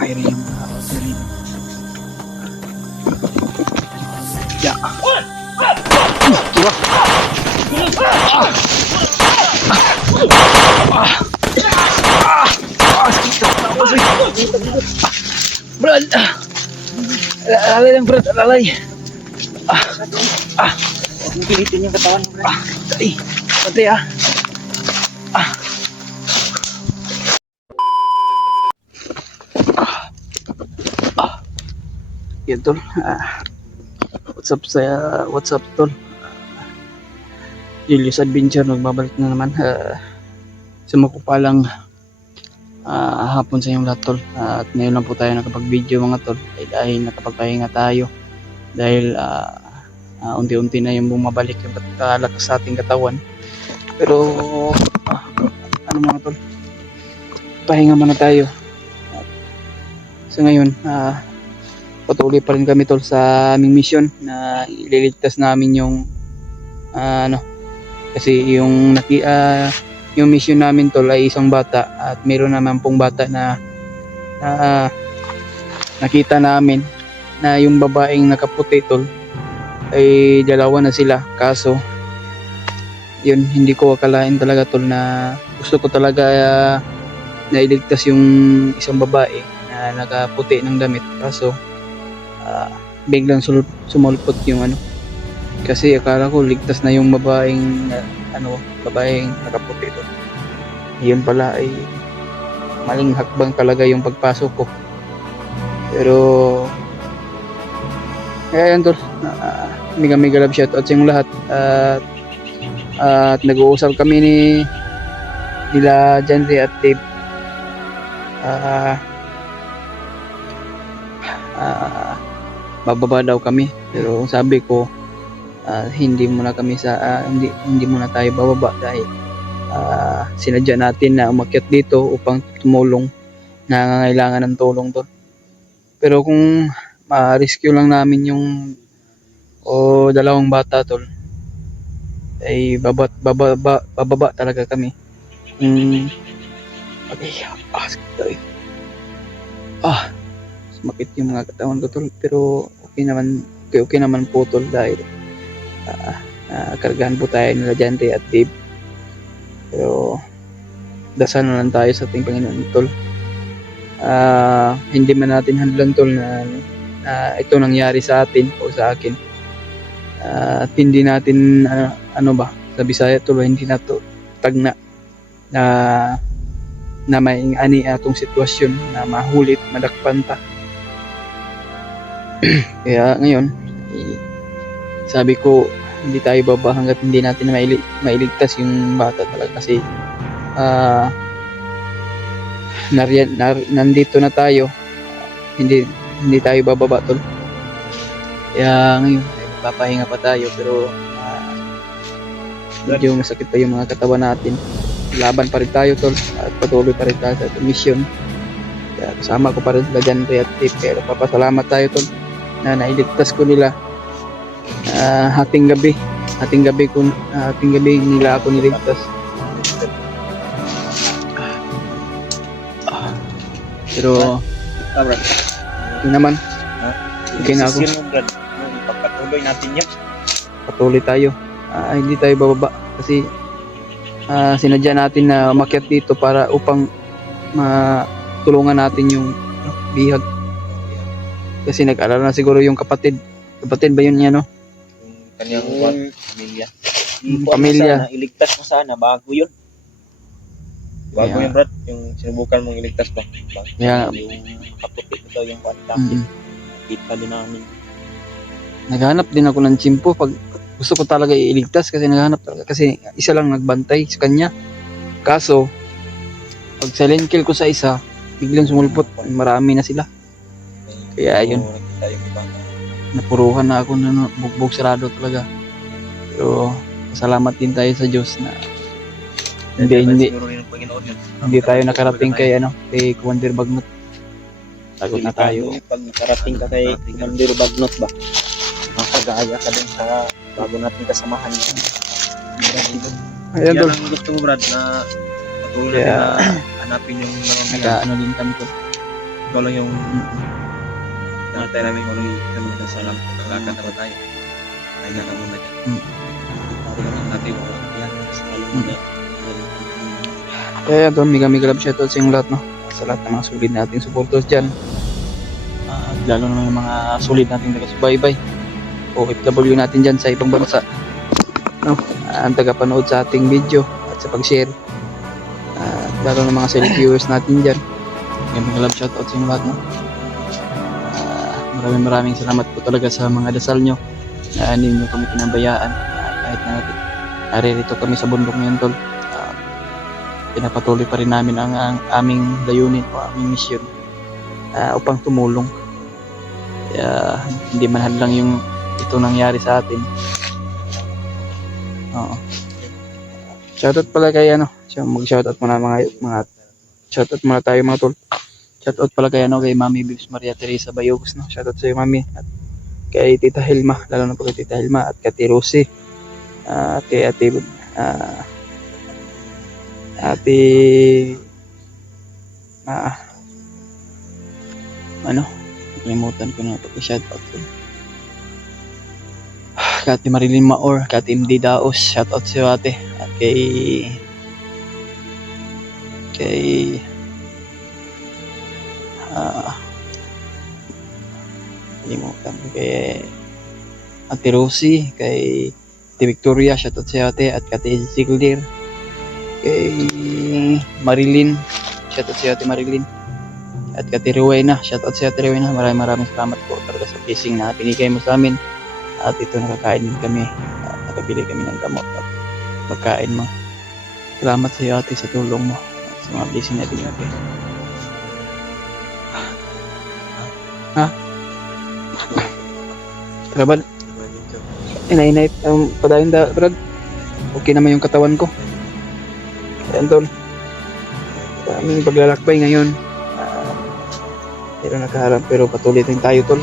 Irene. Ya. Diba? Brad. Alalay lang, Brad. Alalay. Pilitin yung katawan mo, Brad. Patay. Patay, ah. Yan, tol. What's up, tol? Julius Adventure, magbabalik na naman. Sa makupalang hapon sa inyong lahat, tol. At ngayon lang po tayo nakapag-video, mga tol. Dahil nakapagpahinga tayo. Dahil unti-unti na yung bumabalik yung lakas sa ating katawan. Pero ano, mga tol, pahinga muna tayo. So ngayon, patuloy pa rin kami, tol, sa aming mission na ililigtas namin yung kasi yung mission namin, tol, ay isang bata, at meron naman pong bata na nakita namin na yung babaeng nakaputi, tol, ay dalawa na sila. Kaso yun, hindi ko akalain talaga, tol, na gusto ko talaga na iligtas yung isang babae na nakaputi ng damit. Kaso biglang sumulpot yung kasi akala ko ligtas na yung babaeng babaeng nakaputi, tol. Yun pala ay maling hakbang talaga yung pagpasok ko. Pero kaya yan, tol, mega love shoutout sa inyong lahat. At nag-uusap kami nila Janry at Dave. Bababa daw kami, pero sabi ko hindi muna tayo bababa dahil sinadya natin na umakyat dito upang tumulong na nangangailangan ng tulong, to. Pero kung ma-rescue lang namin yung dalawang bata, tol, ay bababa talaga kami. Okay. Sumakit yung mga katawan ko, tol, pero okay naman po, tol, dahil kargahan po tayo nila Janry at Dave. Pero dasal na lang tayo sa ating Panginoon, tol. Hindi man natin handlan, tol, na ito nangyari sa atin o sa akin. At hindi natin sa Bisaya, tol, hindi na to tagna na may ani atong sitwasyon na mahulit, madakpan ta. Kaya ngayon, sabi ko, hindi tayo baba hanggat hindi natin mailigtas yung bata talaga. Kasi nandito na tayo, hindi tayo bababa, tol. Kaya ngayon papahinga pa tayo, pero medyo masakit pa yung mga katawan natin. Laban pa rin tayo, tol, at patuloy pa rin tayo sa mission. Kaya kasama ko pa rin sila dyan, at Tip. Pero papasalamat tayo, tol, na nailigtas ko nila. Hating gabi nila ako niligtas. Pero okay naman, okay na ako. Pagpatuloy natin yan. Patuloy tayo, hindi tayo bababa kasi sinadya natin na umakyat dito para upang matulungan natin yung bihag. Kasi nag-alala na siguro yung kapatid ba yun niya, no? Yung kanyang pamilya. Sana, iligtas mo sana bago yun. Bago yun, Brad, yung sinubukan mong iligtas pa. Yeah. Yung kaputi ko daw yung pantapit. Kita din namin. Naghanap din ako ng tsimpo pag gusto ko talaga iligtas, kasi naghanap talaga. Kasi isa lang nagbantay sa kanya. Kaso pag silent kill ko sa isa, biglang sumulpot. Marami na sila. Kaya yun, napuruhan na ako na bugbog sarado talaga. Pero salamat din tayo sa Diyos na hindi tayo nakarating kay Commander Bagnot. Tagot na tayo. Pag nakarating ka kay Commander Bagnot ba, makagaya ka din sa bago natin kasamahan. Ayan, yan ang gusto mo, Brad, na patuloy na hanapin yung mga nag-ano din kami, Ikaw lang yung nakatay namin kung anong itanong na sa alam. Kakakanta na ba tayo? Ay nga naman na yan. Ako naman natin kung yan. Sa alam na. Kaya doon, mega love shoutout sa inyong lahat, no? Sa lahat ng mga solid nating supporters dyan. Lalo na yung mga solid nating taga-subaybay. OFW natin dyan sa ibang bansa. No? Ang taga-panood sa ating video at sa pag-share. Lalo na mga select viewers natin dyan. Mega love shoutout sa inyong lahat, no? Maraming salamat po talaga sa mga dasal nyo na ninyo kami pinabayaan. Kahit na naririto kami sa bundok ngayon, tol. Pinapatuloy pa rin namin ang aming layunin o aming misyon upang tumulong. Kaya hindi man hadlang yung ito nangyari sa atin. Oo. Shoutout pala kay mag-shoutout muna mga shoutout muna tayo mga tol. Shoutout pala kay kay Mami Bibs Maria Teresa Bayogos, no. Shoutout sa iyo, Mami, at kay Tita Hilma, lalo na po kay Tita Hilma at kay Ate Rosie, at kay Ate kalimutan ko na pag-shoutout ko. Kay Ate Marilyn Maor, kay Ate MD Daos, shoutout sa iyo, ate. At kay kalimutan ko kay Ate Rosie, kay Ate Victoria, shoutout sa iyo, ate. At kay Ate Ziglir, kay Marilyn, shoutout sa iyo, Ate Marilyn. At kay Ate Rowena, shoutout sa iyo, Ate Rowena. Maraming salamat po talaga sa blessing na binigay mo sa amin. At ito, nakakain din kami. Nakabili kami ng gamot at pagkain mo. Salamat sa iyo, ate, sa tulong mo at sa mga blessing na binigay. Traban? Inay, padayon da, Brad. Okay naman yung katawan ko. Ayan, tol. Kaming paglalakbay ngayon. Pero nakaharap, pero patuloy din tayo, tol.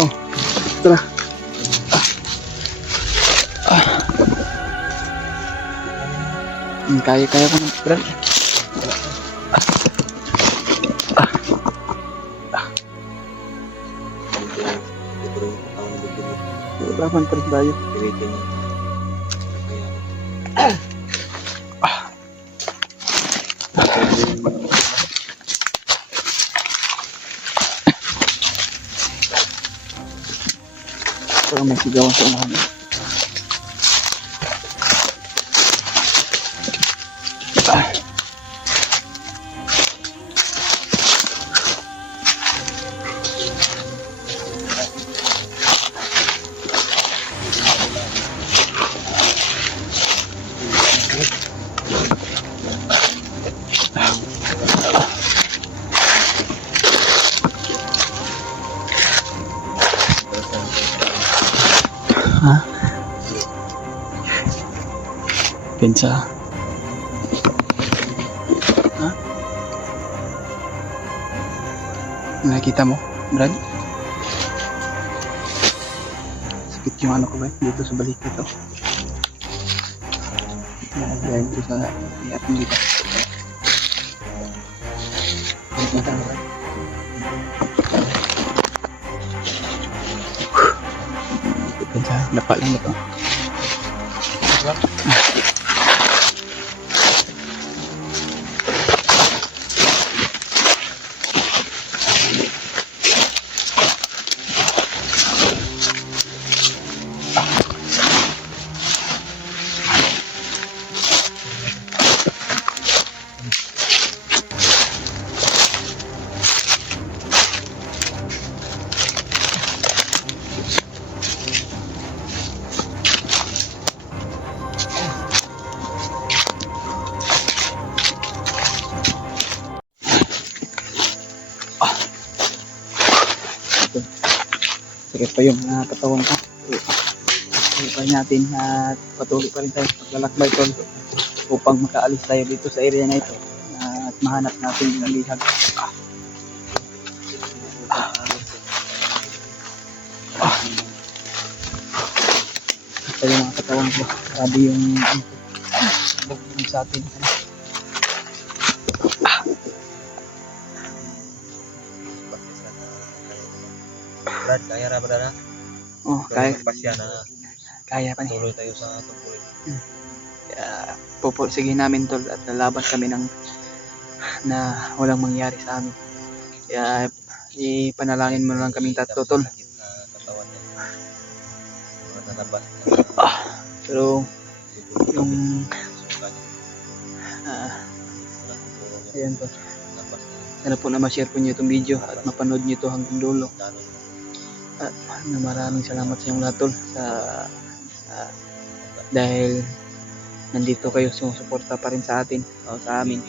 Oh, tara. Kaya ko na, Brad. Laban pa rin tayo. Parang may sigawan sa unahan. Pensa. Ha? Nakita mo, Brad? Sakit yung ano ko ba? Dito sa balik ito. Dahil dito sa iatong dito. Nakita mo, Brad? Pensa, napa lang ito. Sakit pa yung katawan ko. Patuloy pa rin natin at patuloy pa rin tayo paglalakbay tol upang makaalis tayo dito sa area na ito at mahanap natin yung lihag. Ito yung mga katawan ko. Grabe yung sa atin. Brad, kaya ra ba na? Oh, kaya, Pasya na kaya pa ni. tuloy tayo sa tungkulin. Pupursigin namin tol at lalaban kami ng na walang mangyari sa amin. Kaya ipanalangin mo lang kaming tatlo tol. Sa katawan niya. Mga nalabas na Pero yung suka niya. Walang siguro niya. ayan tol. Nalabas na Sana po na ma-share po niyo itong video at mapanood niyo ito hanggang dulo. dano. At maraming salamat sa inyong lahat tol sa dahil nandito kayo, sumusuporta pa rin sa atin o sa amin,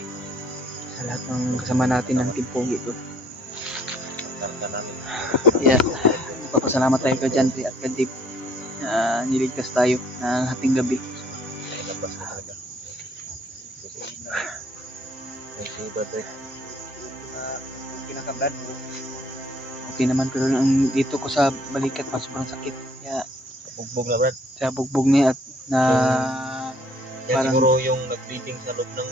sa lahat ng kasama natin ng Team Pogi tol. Pagkarga namin. Yeah, papasalamat tayo kay Janry at kay Dave na niligtas tayo ng hating gabi. Nalabas na talaga. Kasi Brad, pinaka-Brad mo. Okay naman pero ang dito ko sa balikat pa sobrang sakit. Kaya Bugbog na Brad. sa bugbog niya at na Yan Parang- siguro yung nag-bleeding sa loob ng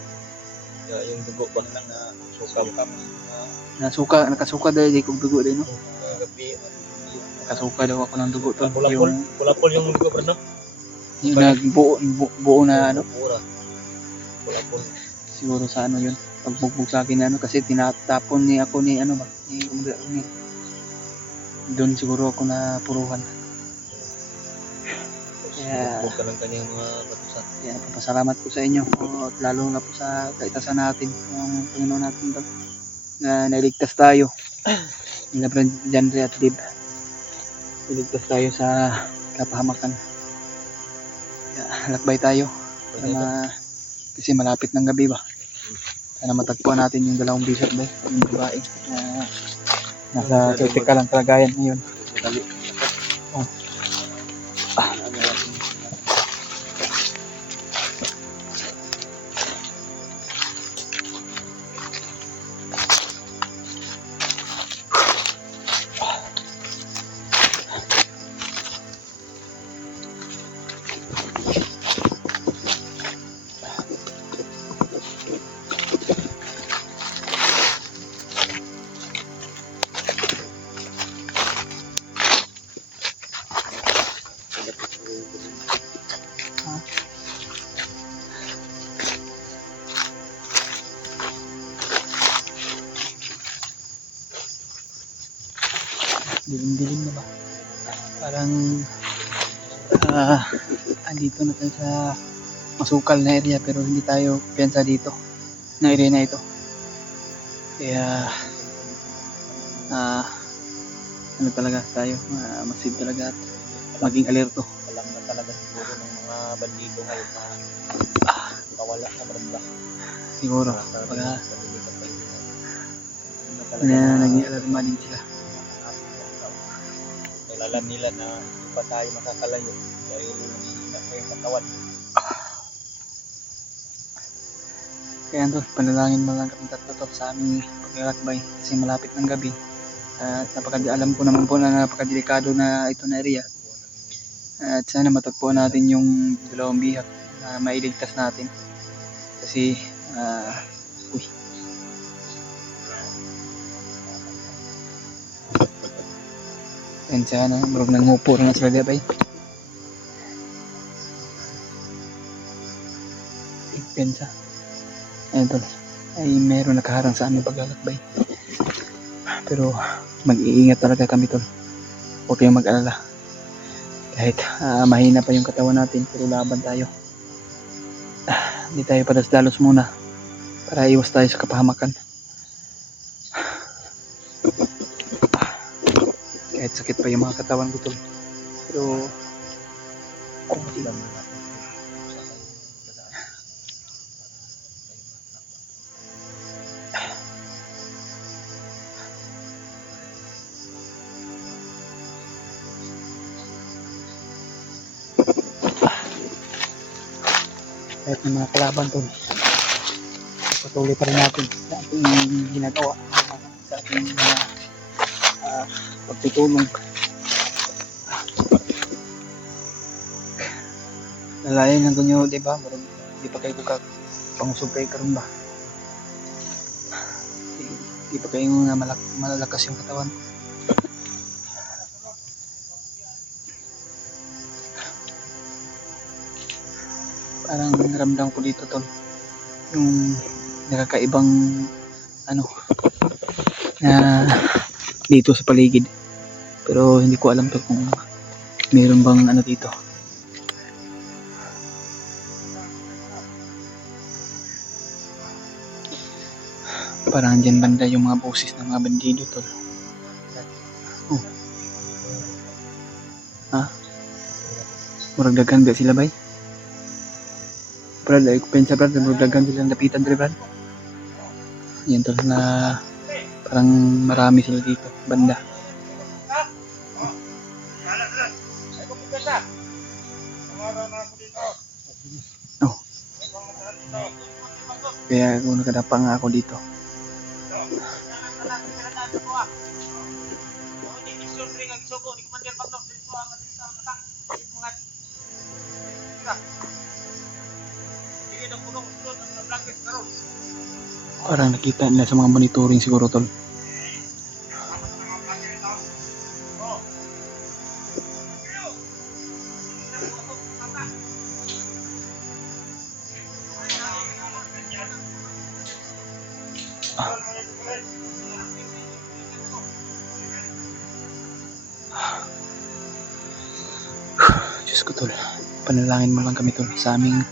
yung dugo ba lang na suka nakasuka dahil di ko dugo din no. gabi. Nakasuka daw ako ng dugo tol. Pulapol, Yung, pulapol yung dugo Brad no? yung nagbuo na ano Pura. Pulapol. siguro sa ano yun pagbugbog sa akin ano kasi tinatapon ni ako ni ano ba ni Commander Ongin. Doon siguro ako na puruhan. Yeah. Bugbog ka ng kanyang mga batusan. Kaya papasalamat po sa inyo at lalo na po sa kaitasan natin yung Panginoon natin tol na nailigtas tayo nila Brad Janry at Dib, niligtas tayo sa kapahamakan. Kaya halakbay tayo para kasi malapit ng gabi ba, sana matagpuan natin yung dalawang bisat ba yung babae na nasa critical ang kalagayan ngayon. Dali. Oh. Dilim-dilim na ba? Parang andito na tayo sa masukal na area pero hindi tayo piyansa dito na area na ito. Kaya ano talaga tayo, masid talaga at maging alerto. Alam na talaga siguro ng mga bandido ngayon na kawala na barangay. Siguro pag naging alarma din sila. Alam nila na hindi pa tayo makakalayo dahil nanghihina pa yung katawan. Kaya ito, panalangin mo lang kami tatlo to sa aming paglalakbay kasi malapit ng gabi. At alam ko naman po na napakadelikado na ito na area. At sana matagpuan natin yung dalawang bihak na mailigtas natin. Kasi yan siya na, marog nang ngupo na sila diya pensa. Ayun tol, ay meron nakaharang sa aming paglalakbay. Pero mag-iingat talaga kami tol. Huwag kayong mag-alala. Kahit mahina pa yung katawan natin, pero laban tayo. Hindi tayo padas-dalos muna para iwas tayo sa kapahamakan. Kahit sakit pa yung mga katawan ko tol. Pero Alam na natin. kahit ng mga kalaban tol, patuloy pa rin natin sa ating ginagawa, sa ating pagtutulong. Lalayan lang nyo, di ba? Di pa kayo pangusog kayo karon ba? Di pa kayo nga malalakas yung katawan. Parang naramdam ko dito tol. Yung nakakaibang ano na dito sa paligid. Pero hindi ko alam to kung meron bang ano dito. Parang dyan banda yung mga boses ng mga bandido tol. Oh. Ha? Murag dagan ba sila bay? Brad, ay pensa brad, murag dagan sila lapitan dre brad. Yan tol na parang marami sila dito, banda. Oh. Kaya kung nakadapa nga ako dito. Parang nakita nila sa mga monitoring siguro tol. Diyos ko tol, panalangin mo lang kami tol sa aming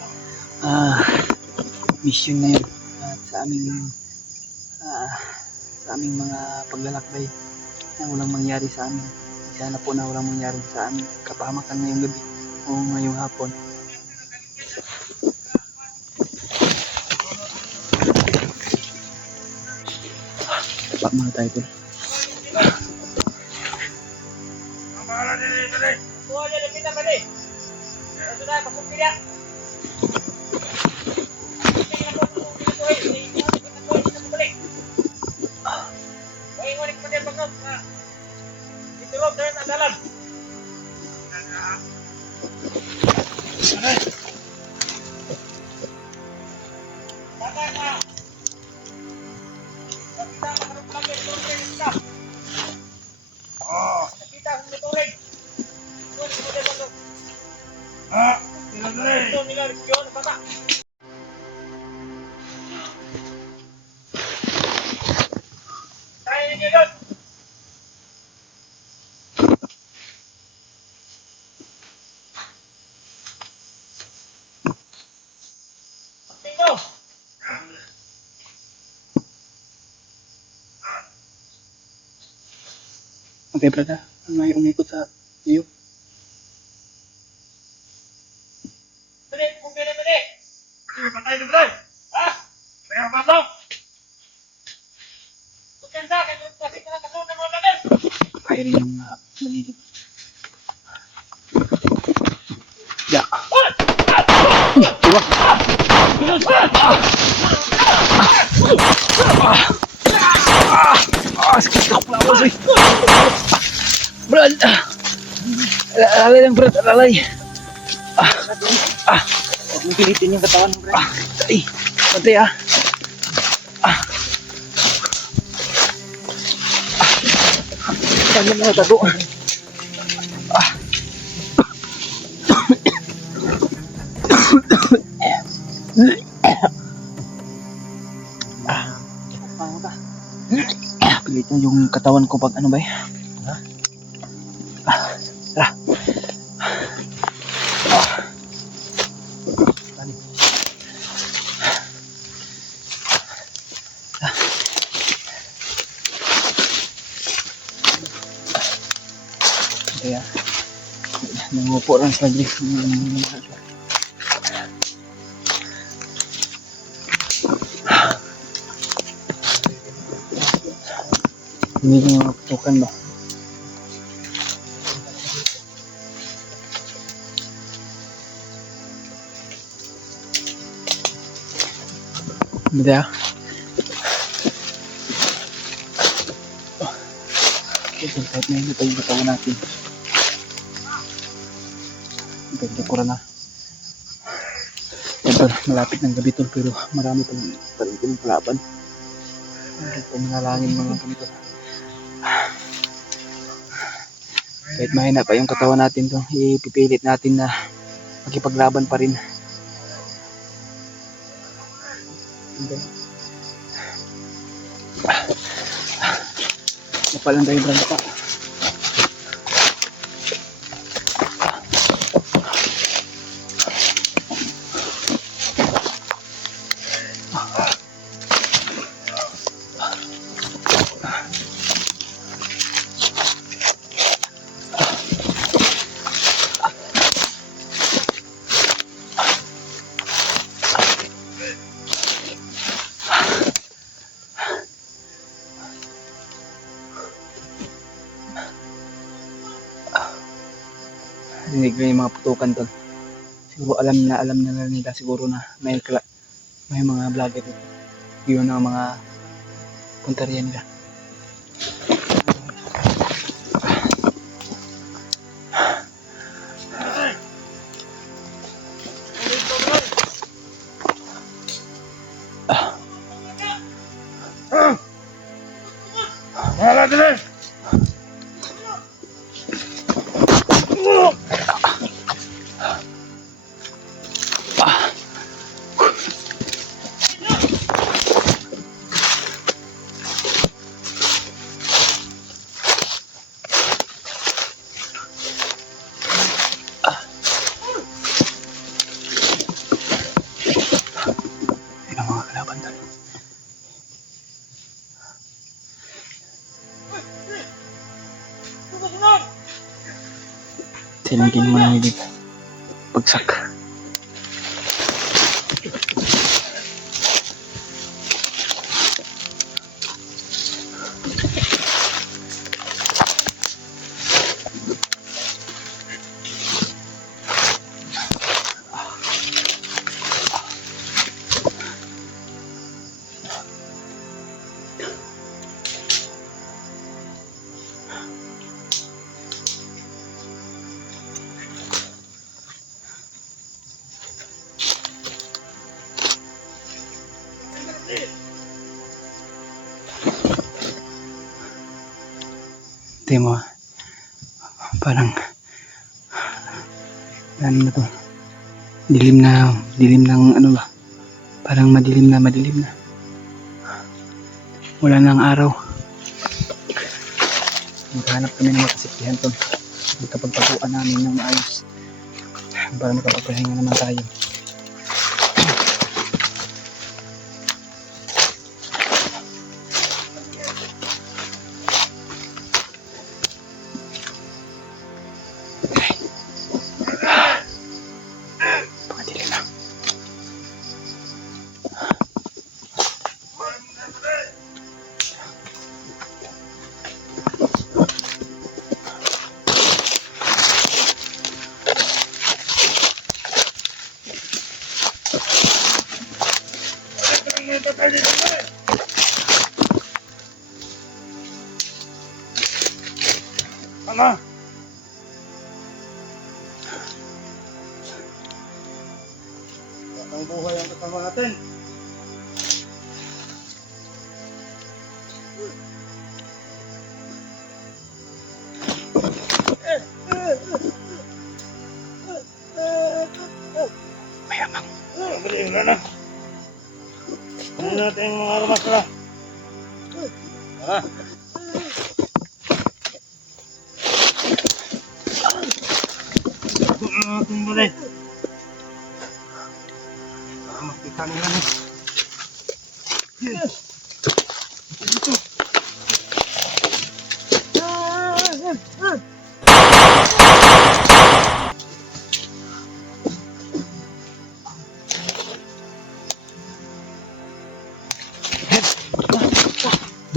mission na yun at sa aming mga paglalakbay na walang mangyari sa amin. Sana po na walang mangyari sa amin kapahamakan ngayong gabi o ngayong hapon. Tapak muna tayo tol. Okay, brada. May umikot sa iyo. Patay na bro! Ha? Kaya ba ito? Tukin sa akin, kasi ka lang kasunod mo natin! Kaya rin yung manilip. Ya. Sakit ka pala boy. Brad. Alalay lang brad, alalay. Huwag mo pilitin yung katawan mo, bro. Ay, pantay Saan mo na tago? Pilit na yung katawan ko pag ano ba eh? Ha? Kaya nangupo lang sa lift. Hindi ko maputukan ba? Bida. Okay, kahit na hindi pa yung katawan natin. Ganda ko na. Ito, malapit ng gabi tol pero marami pa rin kong kalaban. Pumanalangin mga ganito. Kahit mahina pa yung katawan natin to, ipipilit natin na makipaglaban pa rin. Napalan tayo branda pa. Rinig na yung mga putukan to. Siguro alam na nila siguro na may mga vlogger dito. Yun ang mga punteriya nila. Yun ang mga kalaban tayo. Silangkin mo na dito. Bagsak. Ito mo, parang ano na to, dilim ng ano ba, parang madilim na, wala nang araw. Maghanap kami ng makasiptihan to, magkapagpatuan namin ng maayos para makapagpahinga naman tayo. Ano? Ang buhay ang kasama natin. Mayamang. Wala na. Ano natin mga kamasra? Tumbulin. Makita nila na.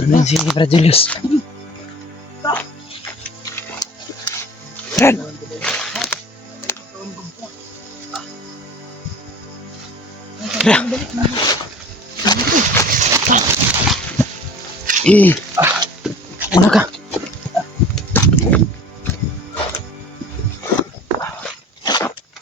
Ano si Brad Julius? Brad! Ano ka?